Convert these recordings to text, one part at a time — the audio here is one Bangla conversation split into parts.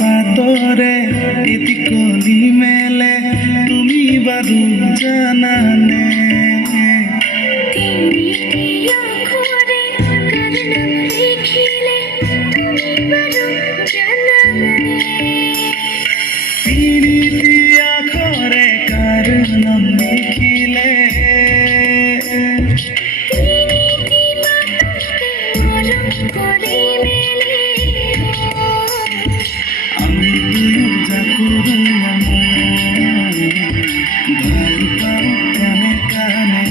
পাতরে এটি কলি মেলে তুমি বারু জানানে আখরে কার নাম লিখিলে আমি যা করি ভাল পাও কানে কানে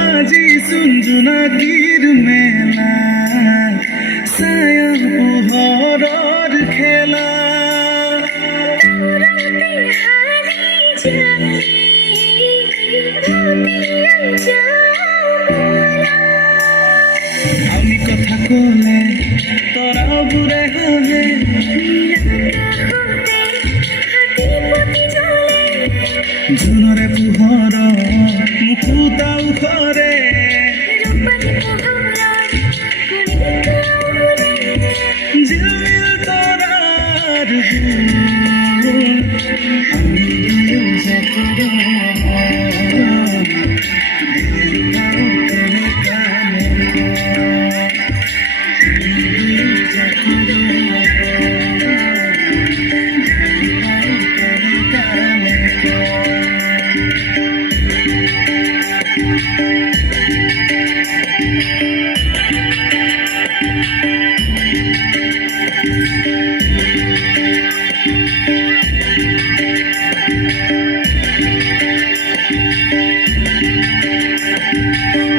আজি সুঞ্জুনাগির মেলা ছায়া পোহৰৰ খেলা আমি কথা কলে তোরা বুড়ে হাহে জুনরে পোহৰ মুকুতাও ঘৰে ঝিলমিল তরার আমি যা করি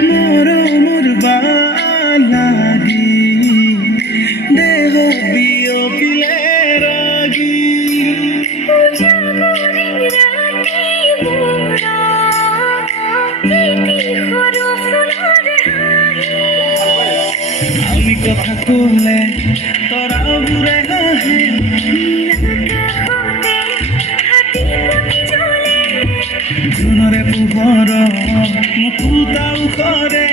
মরমর বালাগি দেহ বিয়পিলে রাগি আমি কথা কলে তোরা বুড়ে হাহে জুনরে পোহৰ মুকুতাও ঘৰে